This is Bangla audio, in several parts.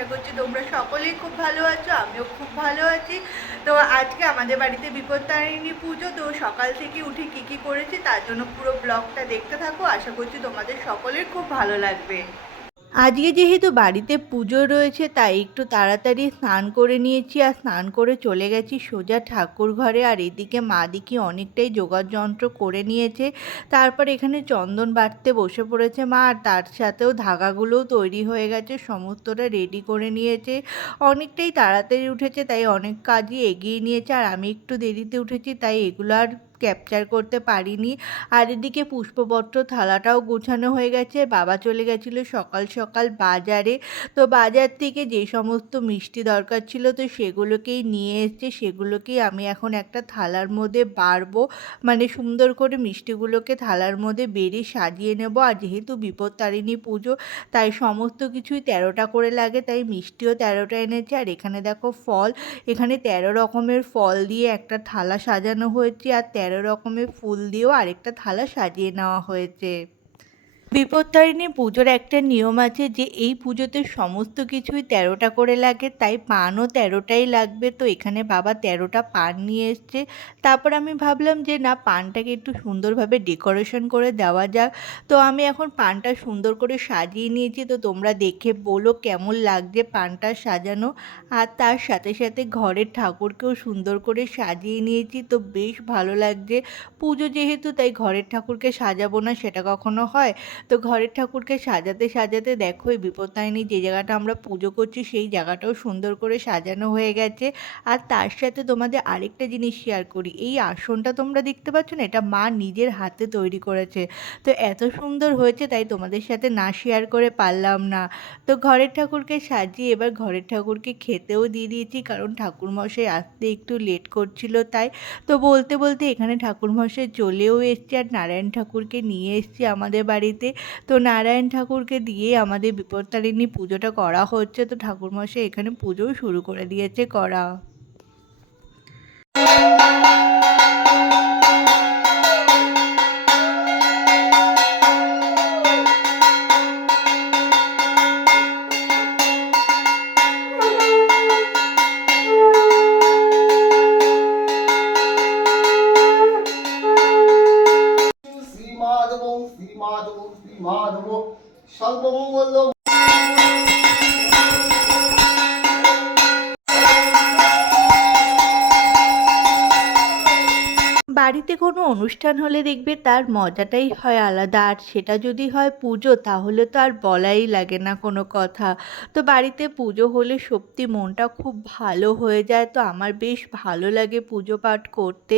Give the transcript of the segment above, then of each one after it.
আশা করছি তোমরা সকলেই খুব ভালো আছো, আমিও খুব ভালো আছি। তো আজকে আমাদের বাড়িতে বিপত্তারিণী পুজো। তো সকাল থেকে উঠে কি করেছি তার জন্য পুরো ব্লগটা দেখতে থাকো, আশা করছি তোমাদের সকলের খুব ভালো লাগবে। আজকে যেহেতু বাড়িতে পুজো রয়েছে তাই একটু তাড়াতাড়ি স্নান করে নিয়েছি, আর স্নান করে চলে গেছি সোজা ঠাকুর ঘরে। আর এদিকে মা দিকে অনেকটাই জোগাড় যন্ত্র করে নিয়েছে, তারপর এখানে চন্দন বাটতে বসে পড়েছে মা, আর তার সাথেও ধাগাগুলোও তৈরি হয়ে গেছে, সমস্তটা রেডি করে নিয়েছে। অনেকটাই তাড়াতাড়ি উঠেছে তাই অনেক কাজই এগিয়ে নিয়েছে, আর আমি একটু দেরিতে উঠেছি তাই এগুলো আর ক্যাপচার করতে পারিনি। আর এদিকে পুষ্পপত্র থালাটাও গোছানো হয়ে গেছে। বাবা চলে গেছিলো সকাল সকাল বাজারে, তো বাজার থেকে যে সমস্ত মিষ্টি দরকার ছিল তো সেগুলোকেই নিয়ে এসছে, সেগুলোকেই আমি এখন একটা থালার মধ্যে বাড়বো, মানে সুন্দর করে মিষ্টিগুলোকে থালার মধ্যে বেড়ে সাজিয়ে নেব। আর যেহেতু বিপত্তারিণী পুজো তাই সমস্ত কিছুই 13টা করে লাগে, তাই মিষ্টিও 13টা এনেছে। আর এখানে দেখো ফল, এখানে 13 রকমের ফল দিয়ে একটা থালা সাজানো হয়েছে, আর 13 রকমের ফুল দিয়েও আরেকটা থালা সাজিয়ে নেওয়া হয়েছে। বিপত্তারিণী পুজোর একটা নিয়ম আছে যে এই পুজোতে সমস্ত কিছুই 13টা করে লাগে, তাই পানও 13টাই লাগবে। তো এখানে বাবা 13টা পান নিয়ে এসছে। তারপর আমি ভাবলাম যে না, পানটাকে একটু সুন্দরভাবে ডেকোরেশন করে দেওয়া যাক। তো আমি এখন পানটা সুন্দর করে সাজিয়ে নিয়েছি, তো তোমরা দেখে বলো কেমন লাগছে পানটা সাজানো। আর তার সাথে সাথে ঘরের ঠাকুরকেও সুন্দর করে সাজিয়ে নিয়েছি, তো বেশ ভালো লাগছে। পুজো যেহেতু তাই ঘরের ঠাকুরকে সাজাবো না সেটা কখনো হয়? তো ঘরের ঠাকুরকে সাজাতে সাজাতে দেখো এই বিপত্তারিণী যে জায়গাটা আমরা পুজো করছি সেই জায়গাটাও সুন্দর করে সাজানো হয়ে গেছে। আর তার সাথে তোমাদের আরেকটা জিনিস শেয়ার করি, এই আসনটা তোমরা দেখতে পাচ্ছ না, এটা মা নিজের হাতে তৈরি করেছে। তো এত সুন্দর হয়েছে তাই তোমাদের সাথে না শেয়ার করে পারলাম না। তো ঘরের ঠাকুরকে সাজিয়ে এবার ঘরের ঠাকুরকে খেতেও দিয়ে দিয়েছি, কারণ ঠাকুরমশাই আসতে একটু লেট করছিল তাই। তো বলতে বলতে এখানে ঠাকুরমশাই চলেও এসছে, আর নারায়ণ ঠাকুরকে নিয়ে এসছি আমাদের বাড়িতে। তো নারায়ণ ঠাকুরকে দিয়ে আমাদের বিপত্তারিণী পুজোটা করা হচ্ছে। তো ঠাকুরমশাই এখানে পুজোও শুরু করে দিয়েছে করা। শ্রীমাধব সর্বমঙ্গল। বাড়িতে কোনো অনুষ্ঠান হলে দেখবে তার মজাটাই হয় আলাদা, আর সেটা যদি হয় পুজো তাহলে তো আর বলাই লাগে না কোনো কথা। তো বাড়িতে পুজো হলে সত্যি মনটা খুব ভালো হয়ে যায়, তো আমার বেশ ভালো লাগে পুজো পাঠ করতে।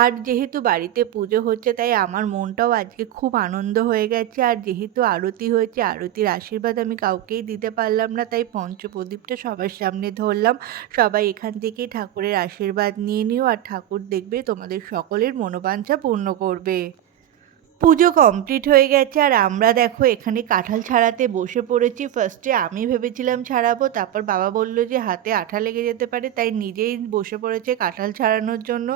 আর যেহেতু বাড়িতে পুজো হচ্ছে তাই আমার মনটাও আজকে খুব আনন্দ হয়ে গেছে। আর যেহেতু আরতি হয়েছে, আরতির আশীর্বাদ আমি কাউকেই দিতে পারলাম না, তাই পঞ্চপ্রদীপটা সবার সামনে ধরলাম। সবাই এখান থেকেই ঠাকুরের আশীর্বাদ নিয়ে নিও, আর ঠাকুর দেখবে তোমাদের সকলের মনোবাঞ্ছা পূর্ণ করবে। পুজো কমপ্লিট হয়ে গেছে, আর আমরা দেখো এখানে কাঁঠাল ছাড়াতে বসে পড়েছি। ফার্স্টে আমি ভেবেছিলাম ছাড়াবো, তারপর বাবা বলল যে হাতে আঠা লেগে যেতে পারে, তাই নিজেই বসে পড়েছে কাঁঠাল ছাড়ানোর জন্য।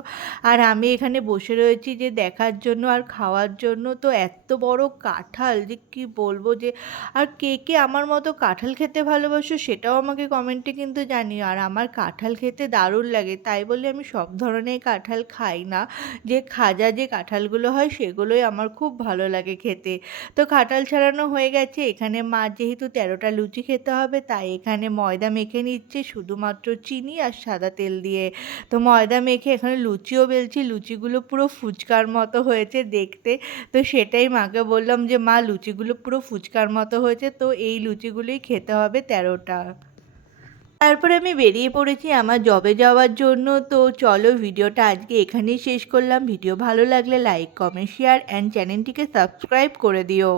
আর আমি এখানে বসে রয়েছি যে দেখার জন্য আর খাওয়ার জন্য। তো এত বড় কাঁঠাল যে কি বলবো যে, আর কে কে আমার মতো কাঁঠাল খেতে ভালোবাসো সেটাও আমাকে কমেন্টে কিন্তু জানিও। আর আমার কাঁঠাল খেতে দারুণ লাগে, তাই বলে আমি সব ধরনের কাঁঠাল খাই না, যে খাজা যে কাঁঠালগুলো হয় সেগুলোই আমার খুব ভালো লাগে খেতে। তো কাঁঠাল ছাড়ানো হয়ে গেছে। এখানে মা যেহেতু 13টা লুচি খেতে হবে তাই এখানে ময়দা মেখে নিচ্ছে শুধুমাত্র চিনি আর সাদা তেল দিয়ে। তো ময়দা মেখে এখানে লুচিও বেলছি, লুচিগুলো পুরো ফুচকার মতো হয়েছে দেখতে। তো সেটাই মাকে বললাম যে মা লুচিগুলো পুরো ফুচকার মতো হয়েছে, তো এই লুচিগুলোই খেতে হবে 13টা। তারপরে আমি বেরিয়ে পড়েছি আমার জবে যাওয়ার জন্য। তো চলো ভিডিওটা আজকে এখানেই শেষ করলাম। ভিডিও ভালো লাগলে লাইক, কমেন্ট, শেয়ার অ্যান্ড চ্যানেলটিকে সাবস্ক্রাইব করে দিও।